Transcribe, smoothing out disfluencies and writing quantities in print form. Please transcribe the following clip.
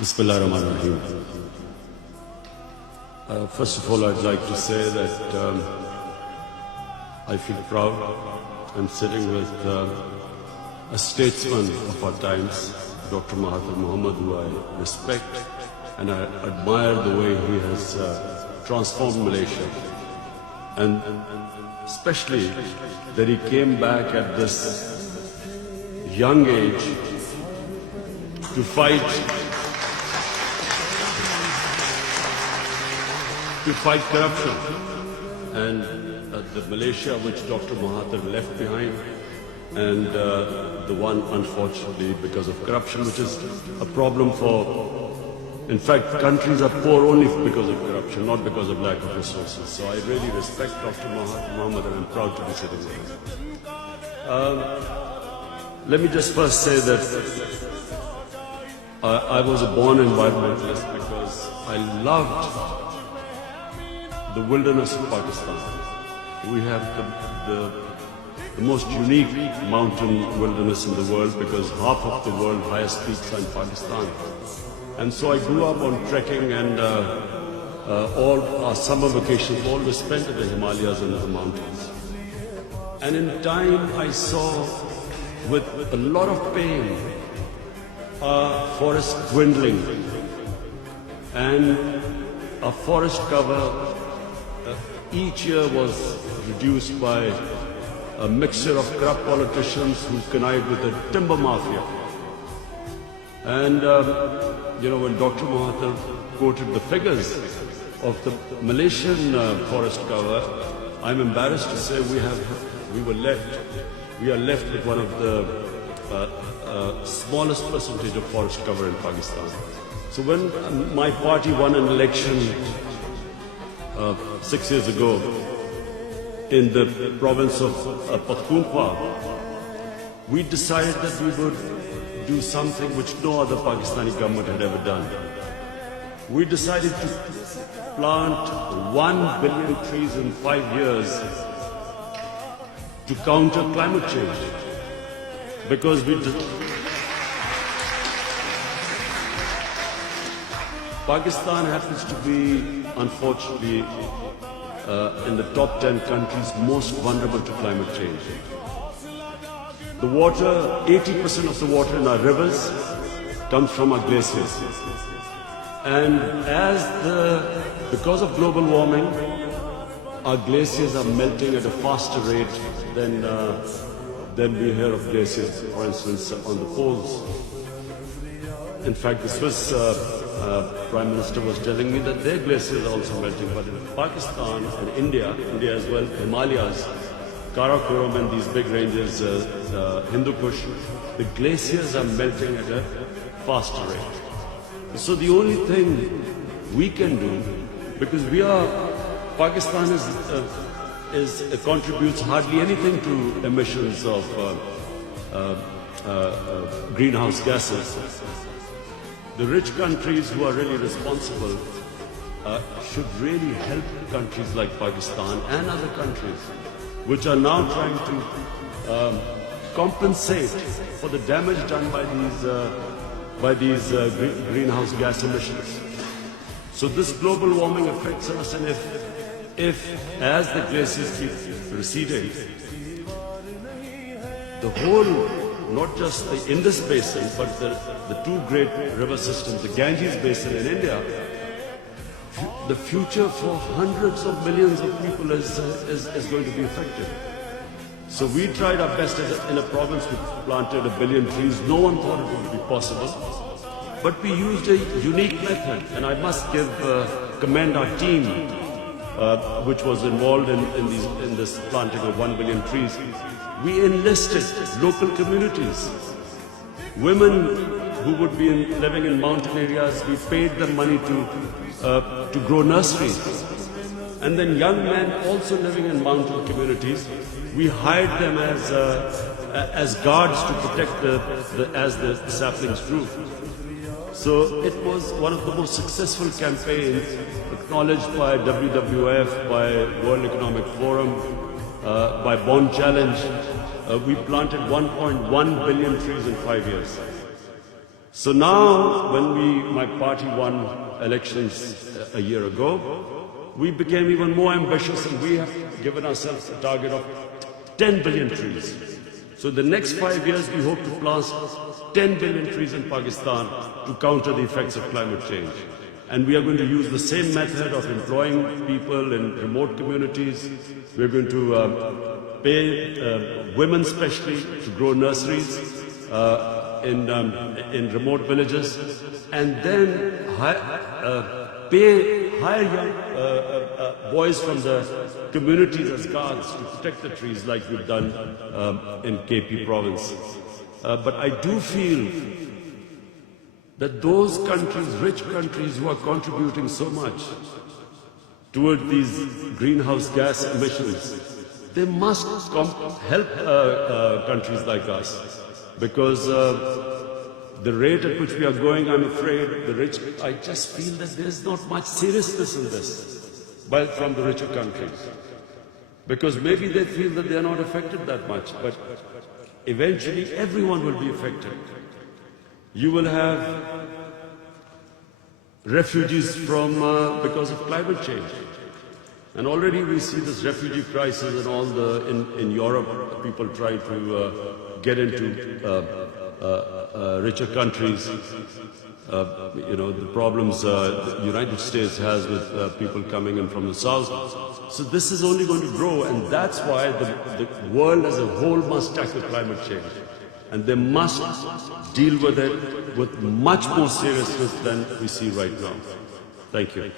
Bismillahirrahmanirrahim. First of all, I'd like to say that I feel proud. I'm sitting with a statesman of our times, Dr. Mahathir Mohamad, who I respect and I admire the way he has transformed Malaysia. And especially that he came back at this young age to fight corruption. And the Malaysia which Dr. Mahathir left behind, and the one, unfortunately, because of corruption, which is a problem for, in fact, countries are poor only because of corruption, not because of lack of resources. So I really respect Dr. Mahathir Mohamad, and I'm proud to be sitting with him. Let me just first say that I was a born environmentalist because I loved the wilderness of Pakistan. We have the most unique mountain wilderness in the world, because half of the world's highest peaks are in Pakistan. And so I grew up on trekking, and all our summer vacations always spent in the Himalayas and the mountains. And in time I saw, with a lot of pain, our forest dwindling, and our forest cover each year was reduced by a mixture of corrupt politicians who connived with the timber mafia. And when Dr. Mahathir quoted the figures of the Malaysian forest cover, I'm embarrassed to say we are left with one of the smallest percentage of forest cover in Pakistan. So when my party won an election 6 years ago in the province of Pakhtunkhwa, we decided that we would do something which no other Pakistani government had ever done. We decided to plant 1 billion trees in 5 years to counter climate change. Because Pakistan happens to be, unfortunately, in the top 10 countries most vulnerable to climate change. The water, 80% of the water in our rivers comes from our glaciers. And because of global warming, our glaciers are melting at a faster rate than we hear of glaciers, for instance, on the poles. In fact, the Swiss Prime Minister was telling me that their glaciers are also melting. But in Pakistan and India as well, Himalayas, Karakoram and these big ranges, Hindu Kush, the glaciers are melting at a faster rate. So the only thing we can do, because Pakistan contributes hardly anything to emissions of greenhouse gases. The rich countries who are really responsible should really help countries like Pakistan and other countries which are now trying to compensate for the damage done by these greenhouse gas emissions. So this global warming affects us, and if as the glaciers keep receding, the whole, not just the Indus Basin, but the two great river systems, the Ganges Basin in India, the future for hundreds of millions of people is going to be affected. So we tried our best in a province we planted 1 billion trees. No one thought it would be possible. But we used a unique method, and I must commend our team which was involved in this planting of 1 billion trees. We enlisted local communities, women who would be living in mountain areas. We paid them money to grow nurseries, and then young men also living in mountain communities. We hired them as guards to protect as the saplings grew. So it was one of the most successful campaigns acknowledged by WWF, by World Economic Forum, by Bond Challenge. We planted 1.1 billion trees in 5 years. So now, when my party won elections a year ago, we became even more ambitious, and we have given ourselves a target of 10 billion trees. So in the next 5 years, we hope to plant 10 billion trees in Pakistan to counter the effects of climate change. And we are going to use the same method of employing people in remote communities. We're going to pay women especially to grow nurseries in remote villages, and then hire young boys from the communities as guards to protect the trees, like we've done in KP province. But I do feel that those countries, rich countries who are contributing so much toward these greenhouse gas emissions, they must help countries like us, because the rate at which we are going, I'm afraid, the rich, I just feel that there's not much seriousness in this from the richer countries. Because maybe they feel that they're not affected that much, but eventually everyone will be affected. You will have refugees because of climate change. And already we see this refugee crisis and all in Europe, people try to get into richer countries. The problems the United States has with people coming in from the south. So this is only going to grow, and that's why the world as a whole must tackle climate change. And they must deal with it with much more seriousness than we see right now. Thank you.